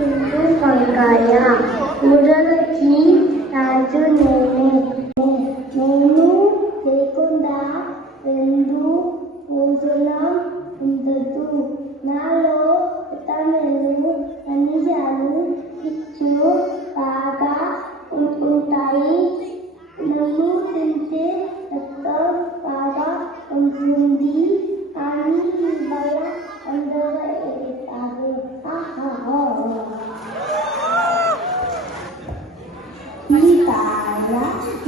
చిందు వంకాయ ఊరలకి రాజు నేనే నేను లేకుండా రెండు రోజుల ఉండదు నాలో విటమిన్లు ఖనిజాలు ఇచ్చు బాగా ఉంటాయి నన్ను తింటే రక్తం బాగా ఉంటుంది కానీ బల అందరూ ఎదుగుతారు ఈ తార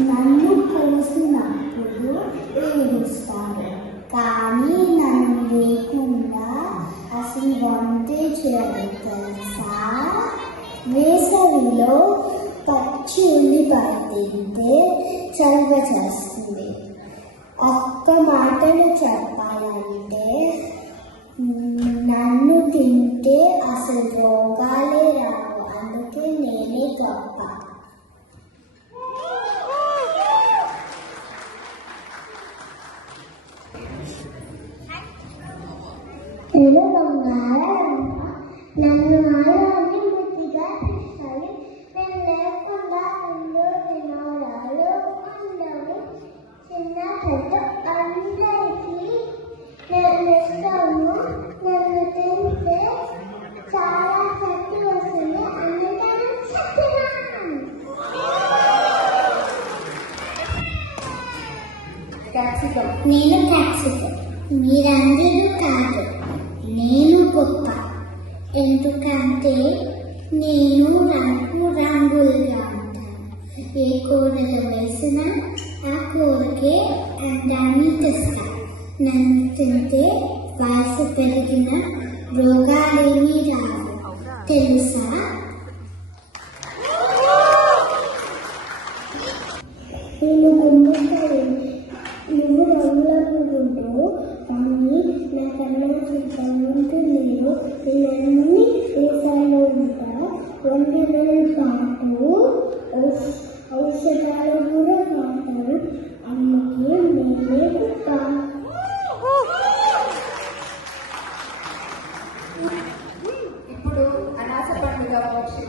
నన్ను కలిసినప్పుడు ఏడుస్తారు కానీ నన్ను లేకుండా అసలు వంటే చేయడం తెలుసా వేసవిలో పచ్చి ఉల్లిపాయ తింటే చల్వ చేస్తుంది ఒక్క మాటలు చెప్పాలంటే నన్ను తింటే అసలు రోగాలే రావు అందుకే నేనే గొప్ప నేను నన్ను ఆడాలని బుద్ధిగా తీస్తాను నేను లేకుండా అందరూ తినడాలు అందరూ చిన్న పెద్ద అందరికీ నేను ఇస్తాను నన్ను తింటే చాలా శక్తి వస్తుంది అందుకని చెప్తున్నాను నేను క్యాప్సికం మీరందరూ కాదు నేను గొప్ప ఎందుకంటే నేను రంగులుగా ఉంటాను ఏ కూరలో వేసినా ఆ కూరకే అందాన్ని తెస్తాను నన్ను తింటే వయసు పెరిగిన రోగాలేమీ రావు తెలుసా నేను నువ్వు రంగులనుకుంటావు కానీ నాకన్నా చూద్దామంటే నేను ఇవన్నీ వేసాలో ఉంటా 1 రోజుల పాటు ఔషధాలు కూడా వాడతారు అందుకే నేనే గొప్ప ఇప్పుడు అనాస పండుగ వచ్చి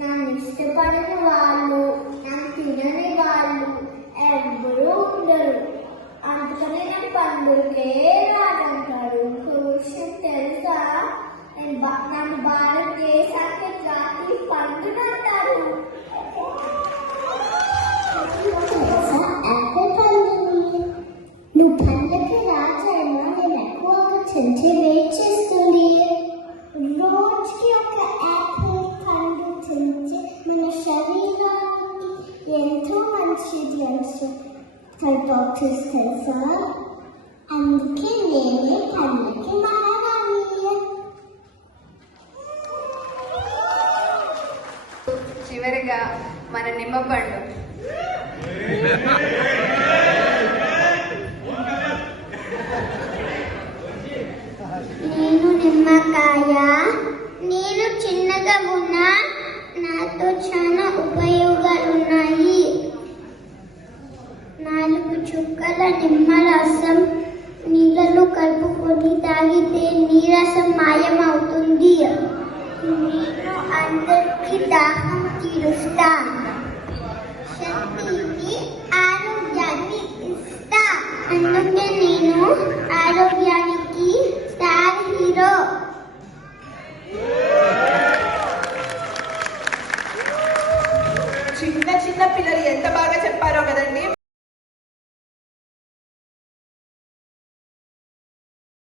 నన్ను ఇష్టపడని వాళ్ళు నన్ను తినని వాళ్ళు ఎవ్వరూ ఉండరు అందుకని నేను పండుగకే రాదంటారు ఇంకో విషయం తెలుసా నన్ను భారతదేశానికి జాతీయ పండుగ అంటారు నువ్వు పండుగకి రాజైనా నేను ఎక్కువగా చెంచే వెయిట్ చేస్తుంది రోజుకి ఒక యాపిల్ పండు తింటే మన శరీరానికి ఎంతో మంచిది అని డాక్టర్స్ తెలుసా అందుకే నేనే పండుగకి మారాలి చివరిగా మన నిమ్మపండు నేను నిమ్మకాయ నేను చిన్నగా ఉన్నా నాతో చాలా ఉపయోగాలు ఉన్నాయి 4 చుక్కల నిమ్మరసం నీళ్ళలో కలుపుకొని తాగితే నీరసం మాయమవుతుంది. నేను అందరికీ దాహం తీరుస్తా, శక్తిని ఆరోగ్యాన్ని ఇస్తా. అందుకే నేను ఆరోగ్యానికి స్టార్ హీరో. చిన్న చిన్న పిల్లలు ఎంత బాగా చెప్పారో కదండి.